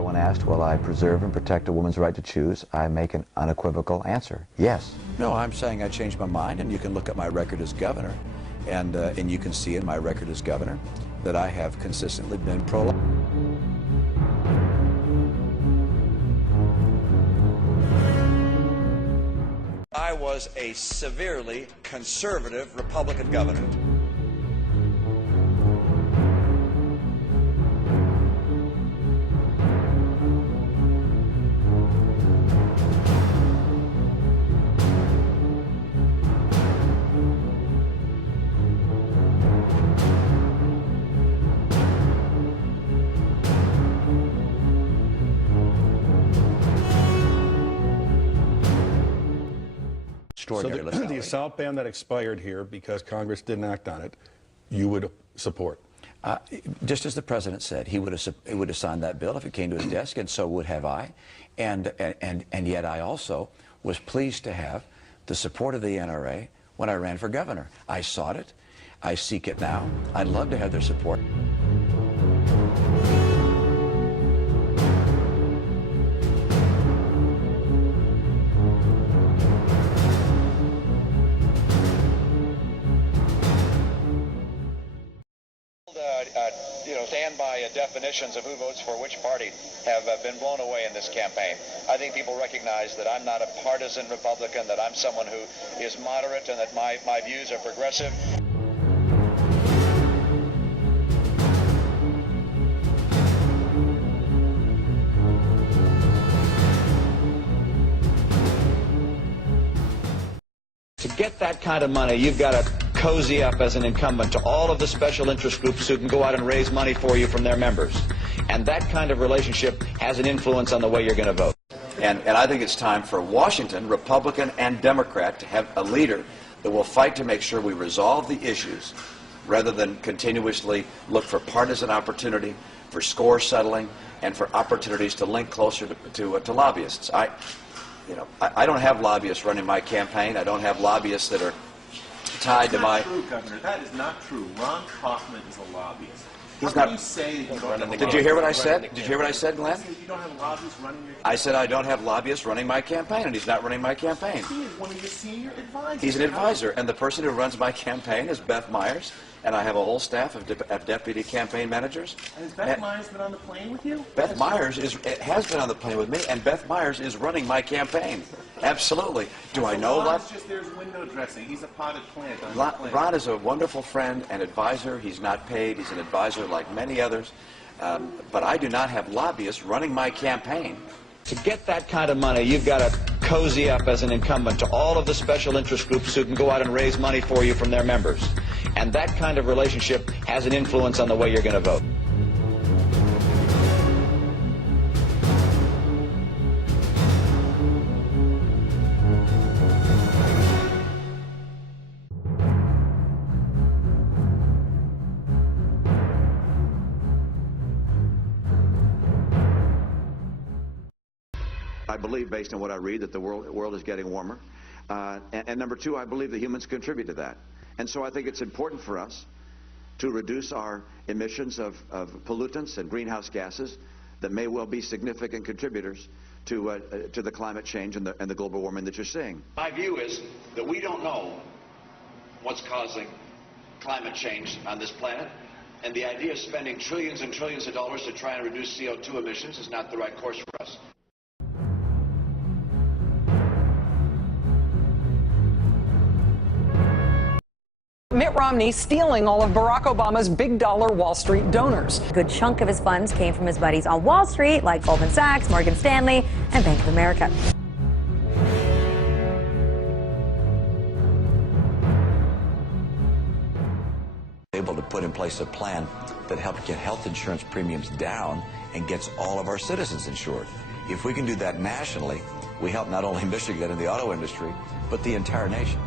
So when asked, will I preserve and protect a woman's right to choose, I make an unequivocal answer. Yes. No, I'm saying I changed my mind, and you can look at my record as governor, and you can see in my record as governor that I have consistently been pro-life. I was a severely conservative Republican governor. So the assault ban that expired here because Congress didn't act on it, you would support? Just as the president said, he would have signed that bill if it came to his desk, and so would have I. And yet I also was pleased to have the support of the NRA when I ran for governor. I sought it. I seek it now. I'd love to have their support. Stand by definitions of who votes for which party have been blown away in this campaign. I think people recognize that I'm not a partisan Republican, that I'm someone who is moderate, and that my views are progressive. To get that kind of money, you've got to cozy up as an incumbent to all of the special interest groups who can go out and raise money for you from their members. And that kind of relationship has an influence on the way you're going to vote. And I think it's time for Washington, Republican and Democrat, to have a leader that will fight to make sure we resolve the issues rather than continuously look for partisan opportunity, for score settling, and for opportunities to link closer to lobbyists. I don't have lobbyists running my campaign. I don't have lobbyists that are tied to my... That's not true, Governor. That is not true. Ron Kaufman is a lobbyist. He's How not... can you say that you don't have Did you hear what I said? Did you hear what I said, Glenn? You don't have lobbyists running your campaign? I said I don't have lobbyists running my campaign, and he's not running my campaign. He is one of your senior advisors. He's an advisor, and the person who runs my campaign is Beth Myers, and I have a whole staff of deputy campaign managers. And has Beth Myers been on the plane with you? Beth Myers has been on the plane with me, and Beth Myers is running my campaign. Absolutely. Do I know Ron is just there's window dressing. He's a potted plant on the plane. Ron is a wonderful friend and advisor. He's not paid. He's an advisor like many others. But I do not have lobbyists running my campaign. To get that kind of money, you've got to cozy up as an incumbent to all of the special interest groups who can go out and raise money for you from their members. And that kind of relationship has an influence on the way you're going to vote. I believe, based on what I read, that the world is getting warmer. And number two, I believe that humans contribute to that. And so I think it's important for us to reduce our emissions of pollutants and greenhouse gases that may well be significant contributors to the climate change and the global warming that you're seeing. My view is that we don't know what's causing climate change on this planet, and the idea of spending trillions and trillions of dollars to try and reduce CO2 emissions is not the right course for us. Mitt Romney stealing all of Barack Obama's big dollar Wall Street donors. A good chunk of his funds came from his buddies on Wall Street, like Goldman Sachs, Morgan Stanley, and Bank of America. Able to put in place a plan that helps get health insurance premiums down and gets all of our citizens insured. If we can do that nationally, we help not only Michigan and the auto industry, but the entire nation.